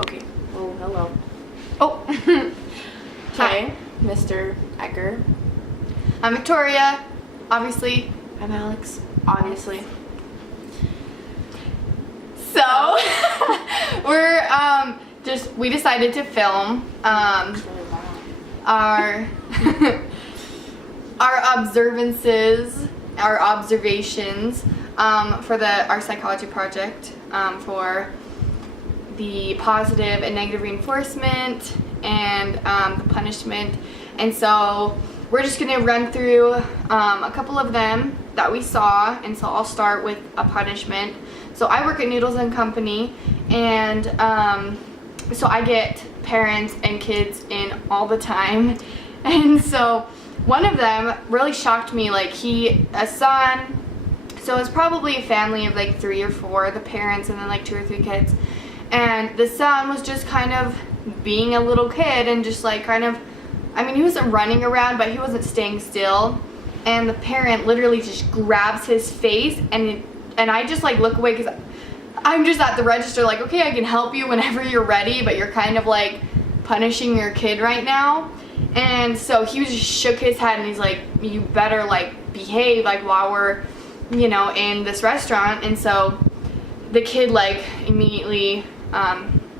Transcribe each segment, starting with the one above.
Okay. Oh, hello. Oh. Okay, Mr. Ecker. I'm Victoria, obviously. I'm Alex, obviously. So, we decided to film our our observations for our psychology project for the positive and negative reinforcement and the punishment. And so we're just going to run through a couple of them that we saw. And so I'll start with a punishment. So I work at Noodles and Company, and so I get parents and kids in all the time. And so one of them really shocked me. Like, a son, so it's probably a family of like 3 or 4, the parents and then like 2 or 3 kids. And the son was just kind of being a little kid and just like he wasn't running around, but he wasn't staying still. And the parent literally just grabs his face, and I just like look away because I'm just at the register like, okay, I can help you whenever you're ready, but you're kind of like punishing your kid right now. And so he just shook his head and he's like, you better like behave like while we're, in this restaurant. And so the kid like immediately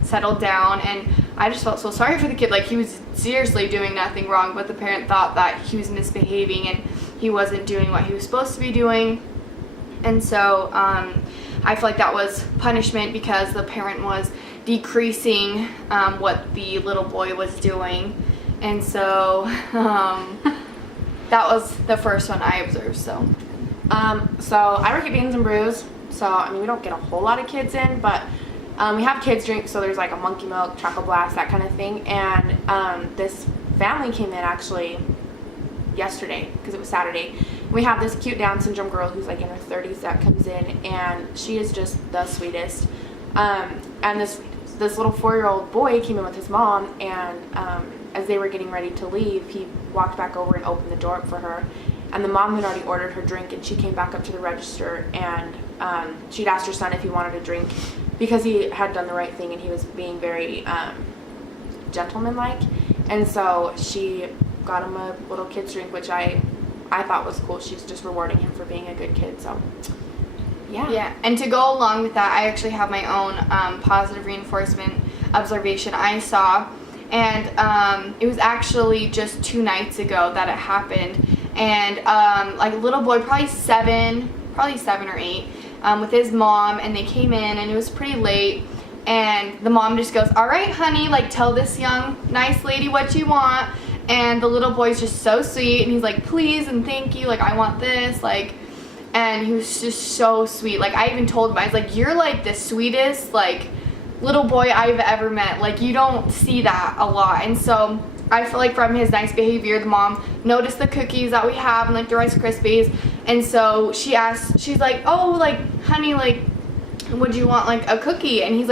settled down, and I just felt so sorry for the kid. Like, he was seriously doing nothing wrong, but the parent thought that he was misbehaving and he wasn't doing what he was supposed to be doing. And so I feel like that was punishment because the parent was decreasing what the little boy was doing. And so that was the first one I observed. So I work at Beans and Brews. So, we don't get a whole lot of kids in, but we have kids drink. So there's like a Monkey Milk, Choco Blast, that kind of thing. And this family came in actually yesterday because it was Saturday. We have this cute Down syndrome girl who's like in her 30s that comes in, and she is just the sweetest. And this little 4-year-old boy came in with his mom, and as they were getting ready to leave, he walked back over and opened the door up for her. And the mom had already ordered her drink, and she came back up to the register, and she'd asked her son if he wanted a drink because he had done the right thing and he was being very gentlemanlike. And so she got him a little kid's drink, which I thought was cool. She's just rewarding him for being a good kid. So yeah. And to go along with that, I actually have my own positive reinforcement observation I saw. And it was actually just 2 nights ago that it happened. And like a little boy, probably 7 or 8, with his mom, and they came in, and it was pretty late. And the mom just goes, "All right, honey, like, tell this young nice lady what you want." And the little boy's just so sweet, and he's like, "Please and thank you, like, I want this," like. And he was just so sweet. Like, I even told him, I was like, "You're like the sweetest like little boy I've ever met. Like, you don't see that a lot." And so I feel like from his nice behavior, the mom noticed the cookies that we have and like the Rice Krispies. And so she's like, "Oh, like, honey, like, would you want like a cookie?" And he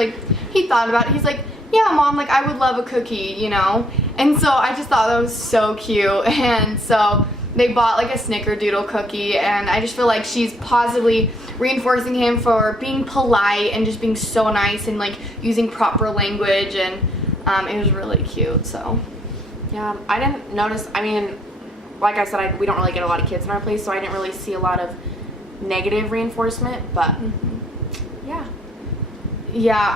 thought about it. He's like, "Yeah, Mom, like, I would love a cookie, And so I just thought that was so cute. And so they bought like a snickerdoodle cookie, and I just feel like she's positively reinforcing him for being polite and just being so nice and like using proper language, and it was really cute. So yeah, I didn't notice. Like I said, we don't really get a lot of kids in our place, so I didn't really see a lot of negative reinforcement, but yeah,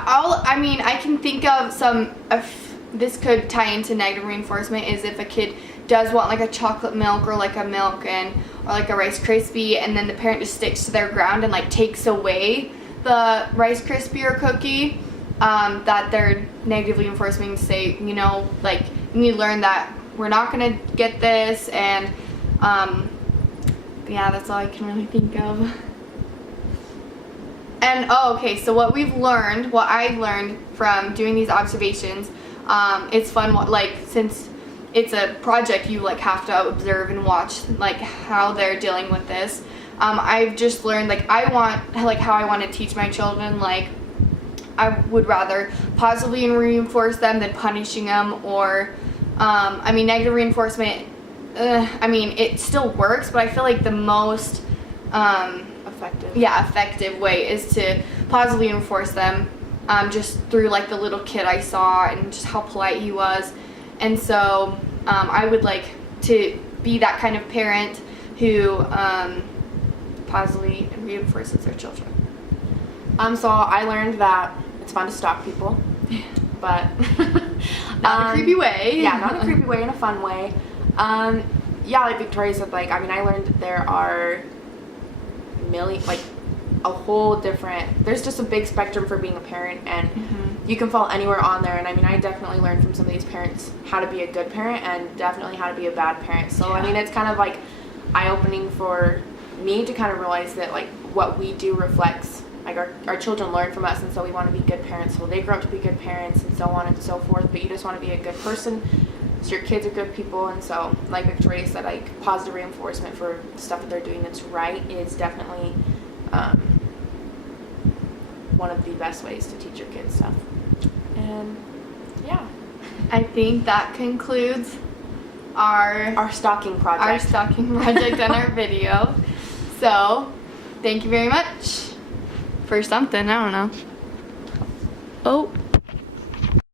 I can think of some, if this could tie into negative reinforcement, is if a kid does want like a chocolate milk or like a milk or like a Rice Krispie, and then the parent just sticks to their ground and like takes away the Rice Krispie or cookie, that they're negatively reinforcing to say, like, you need to learn that we're not going to get this. And yeah, that's all I can really think of. And okay, so what I've learned from doing these observations, it's fun, like, since it's a project, you like have to observe and watch like how they're dealing with this. I've just learned, like, how I want to teach my children. Like, I would rather positively reinforce them than punishing them, or negative reinforcement, it still works, but I feel like the most effective way is to positively reinforce them, just through like the little kid I saw and just how polite he was. And so I would like to be that kind of parent who positively reinforces their children. So I learned that it's fun to stalk people, but Not in a creepy way. Yeah, not in a creepy way, in a fun way. Yeah, like Victoria said, like, I mean, I learned that there are a whole different, there's just a big spectrum for being a parent, and you can fall anywhere on there. And I mean, I definitely learned from some of these parents how to be a good parent and definitely how to be a bad parent. So I mean, it's kind of like eye-opening for me to kind of realize that like what we do reflects, like our children learn from us, and so we want to be good parents, so they grow up to be good parents and so on and so forth. But you just want to be a good person, so your kids are good people. And so like Victoria said, like positive reinforcement for stuff that they're doing that's right is definitely one of the best ways to teach your kids stuff. And yeah, I think that concludes our stalking project. And our video. So thank you very much for something, I don't know. Oh.